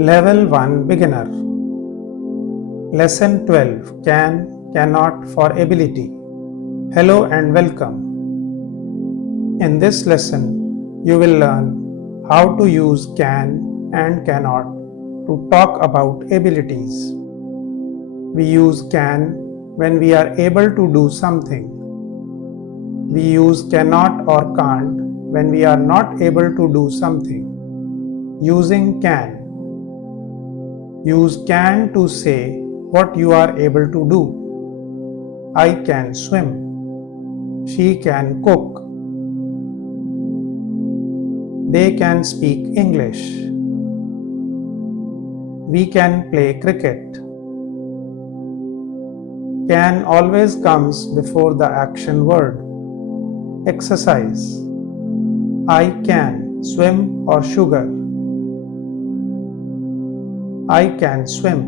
Level 1 Beginner. Lesson 12 Can, Cannot for Ability. Hello and welcome. In this lesson, you will learn how to use can and cannot to talk about abilities. We use can when we are able to do something. We use cannot or can't when we are not able to do something. Using can. Use can to say what you are able to do. I can swim. She can cook. They can speak English. We can play cricket. Can always comes before the action word. Exercise. I can swim or sugar. I can swim.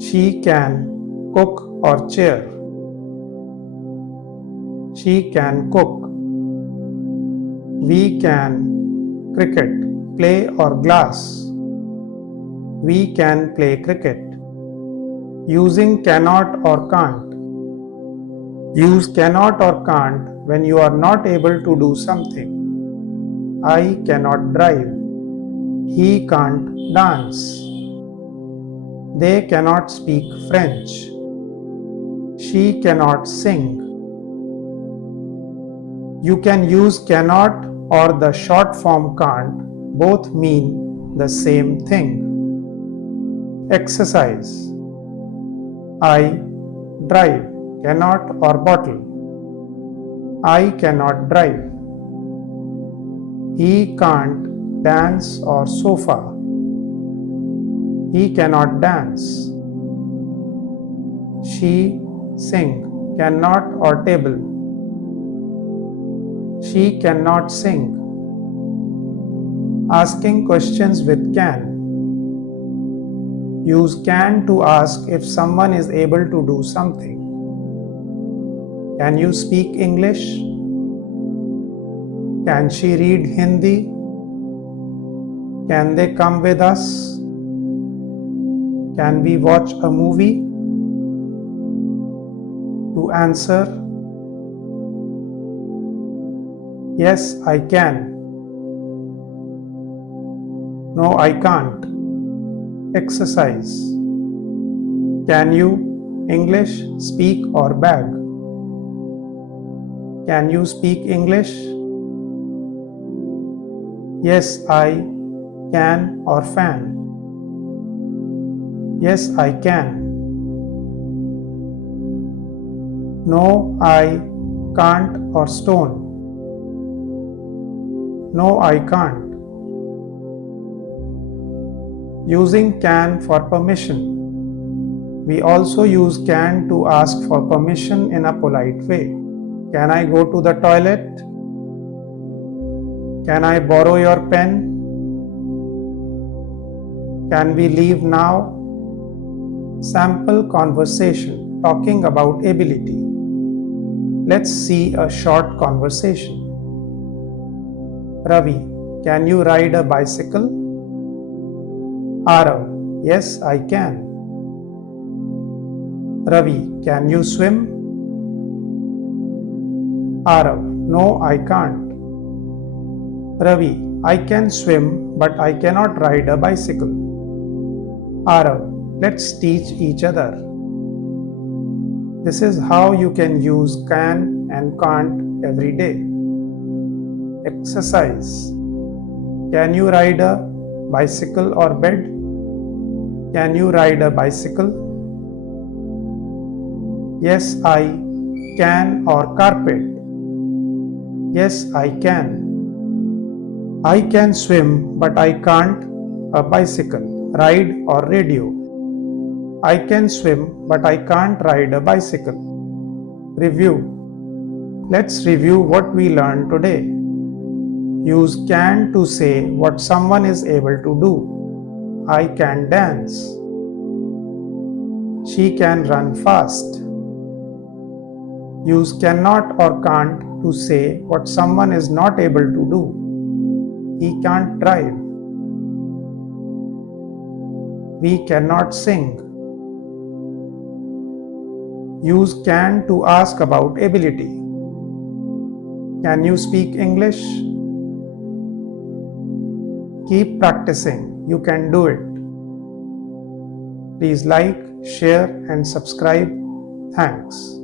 She can cook or chair. She can cook. We can cricket, play or glass. We can play cricket. Using cannot or can't. Use cannot or can't when you are not able to do something. I cannot drive. He can't dance. They cannot speak French. She cannot sing. You can use cannot or the short form can't. Both mean the same thing. Exercise. I drive, cannot or bottle. I cannot drive. He can't dance or sofa. He cannot dance. She sing, cannot or table. She cannot sing. Asking questions with can. Use can to ask if someone is able to do something. Can you speak English? Can she read Hindi? Can they come with us? Can we watch a movie? To answer, yes, I can. No, I can't. Exercise. Can you English, speak or bag? Can you speak English? Yes, I can or fan. Yes, I can. No, I can't or stone. No, I can't. Using can for permission. We also use can to ask for permission in a polite way. Can I go to the toilet? Can I borrow your pen? Can we leave now? Sample conversation talking about ability. Let's see a short conversation. Ravi, can you ride a bicycle? Arav, yes, I can. Ravi, can you swim? Arav, no, I can't. Ravi, I can swim, but I cannot ride a bicycle. Arav, let's teach each other. This is how you can use can and can't every day. Exercise. Can you ride a bicycle or bed? Can you ride a bicycle? Yes, I can or carpet. Yes, I can. I can swim, but I can't a bicycle, ride or radio. I can swim, but I can't ride a bicycle. Review. Let's review what we learned today. Use can to say what someone is able to do. I can dance. She can run fast. Use cannot or can't to say what someone is not able to do. He can't drive. We cannot sing. Use can to ask about ability. Can you speak English? Keep practicing. You can do it. Please like, share, and subscribe. Thanks.